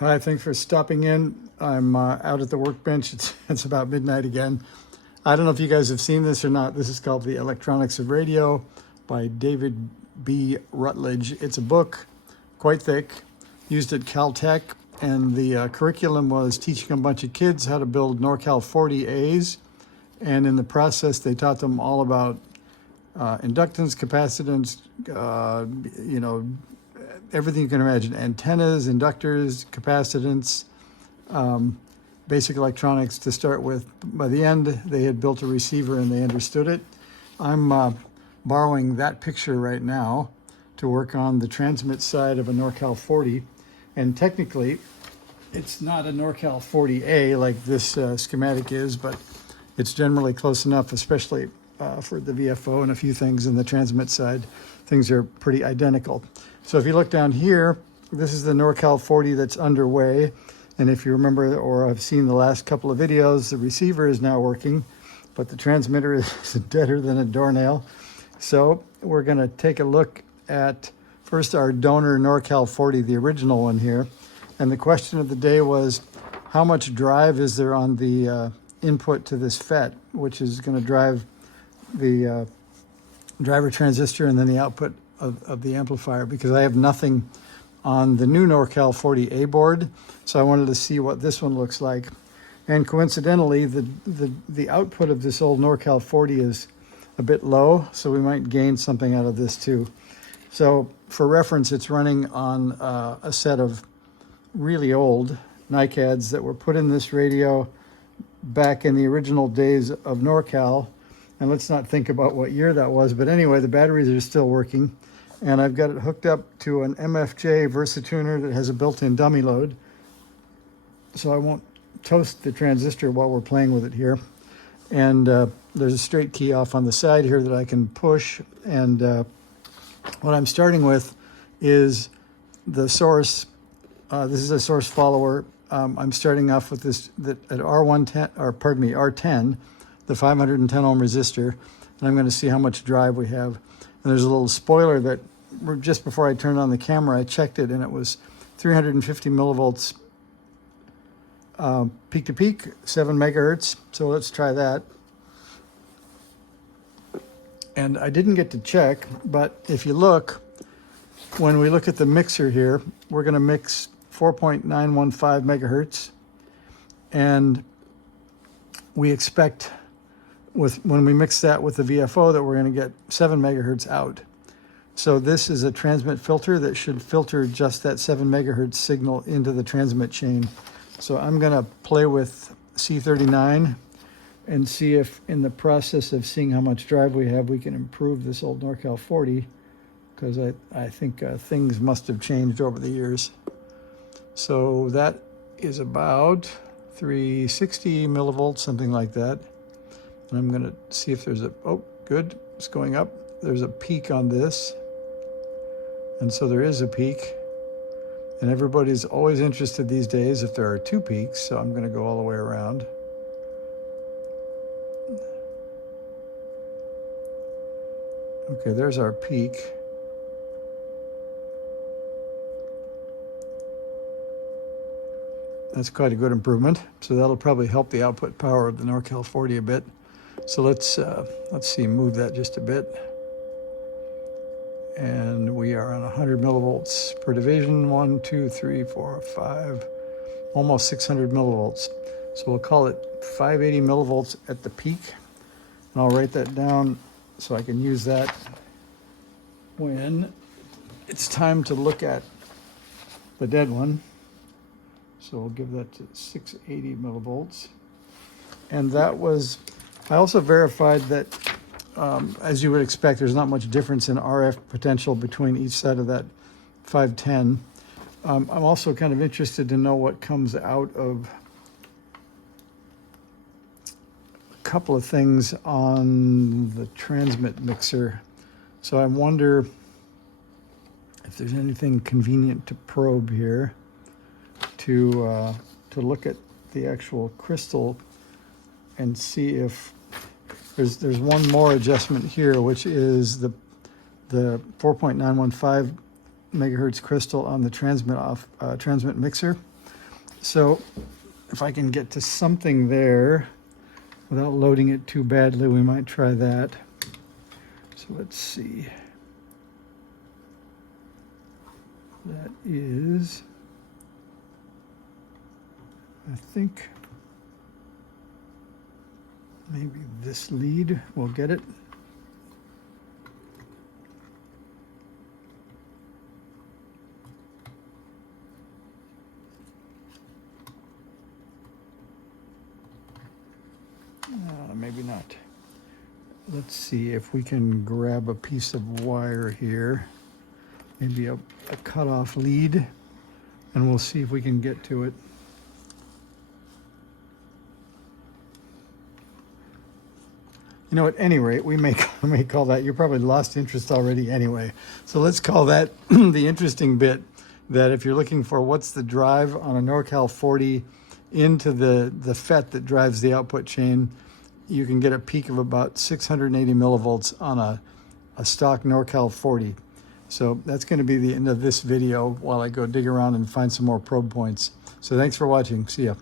Hi, thanks for stopping in. I'm out at the workbench. It's about midnight again. I don't know if you guys have seen this or not. This is called The Electronics of Radio by David B. Rutledge. It's a book, quite thick, used at Caltech, and the curriculum was teaching a bunch of kids how to build NorCal 40As, and in the process they taught them all about inductance, capacitance, everything you can imagine, antennas, inductors, capacitance, basic electronics to start with. By the end, they had built a receiver and they understood it. I'm borrowing that picture right now to work on the transmit side of a NorCal 40. And technically, it's not a NorCal 40A like this schematic is, but it's generally close enough, especially for the VFO and a few things in the transmit side. Things are pretty identical. So if you look down here, this is the NorCal 40 that's underway. And if you remember, or have seen the last couple of videos, the receiver is now working, but the transmitter is deader than a doornail. So we're going to take a look at first our donor NorCal 40, the original one here. And the question of the day was, how much drive is there on the input to this FET, which is going to drive the driver transistor and then the output of the amplifier, because I have nothing on the new NorCal 40A board, so I wanted to see what this one looks like. And coincidentally, the output of this old NorCal 40 is a bit low, so we might gain something out of this too. So for reference, it's running on a set of really old NiCads that were put in this radio back in the original days of NorCal. And let's not think about what year that was, but anyway, the batteries are still working. And I've got it hooked up to an MFJ Versatuner that has a built-in dummy load. So I won't toast the transistor while we're playing with it here. And there's a straight key off on the side here that I can push. And what I'm starting with is the source. This is a source follower. I'm starting off with this at R10, the 510 ohm resistor. And I'm going to see how much drive we have. And there's a little spoiler that just before I turned on the camera, I checked it and it was 350 millivolts peak to peak, 7 megahertz. So let's try that. And I didn't get to check, but if you look, when we look at the mixer here, we're going to mix 4.915 megahertz. And we expect when we mix that with the VFO that we're going to get 7 megahertz out. So this is a transmit filter that should filter just that 7 megahertz signal into the transmit chain. So I'm going to play with C39 and see if in the process of seeing how much drive we have, we can improve this old NorCal 40, because I think things must have changed over the years. So that is about 360 millivolts, something like that. And I'm going to see if there's oh, good, it's going up. There's a peak on this. And so there is a peak. And everybody's always interested these days if there are two peaks, so I'm going to go all the way around. Okay, there's our peak. That's quite a good improvement. So that'll probably help the output power of the NorCal 40 a bit. So let's see, move that just a bit. And we are on 100 millivolts per division, 1, 2, 3, 4, 5, almost 600 millivolts. So we'll call it 580 millivolts at the peak. And I'll write that down so I can use that when it's time to look at the dead one. So we'll give that to 680 millivolts. And that was, I also verified that, as you would expect, there's not much difference in RF potential between each side of that 510. I'm also kind of interested to know what comes out of a couple of things on the transmit mixer. So I wonder if there's anything convenient to probe here to look at the actual crystal and see if there's one more adjustment here, which is the 4.915 megahertz crystal on the transmit mixer. So if I can get to something there without loading it too badly, we might try that. So let's see. That is, I think, maybe this lead will get it. Maybe not. Let's see if we can grab a piece of wire here, maybe a cutoff lead, and we'll see if we can get to it. You know, at any rate, we may call that, you probably lost interest already anyway. So let's call that the interesting bit, that if you're looking for what's the drive on a NorCal 40 into the FET that drives the output chain, you can get a peak of about 680 millivolts on a stock NorCal 40. So that's going to be the end of this video while I go dig around and find some more probe points. So thanks for watching. See ya.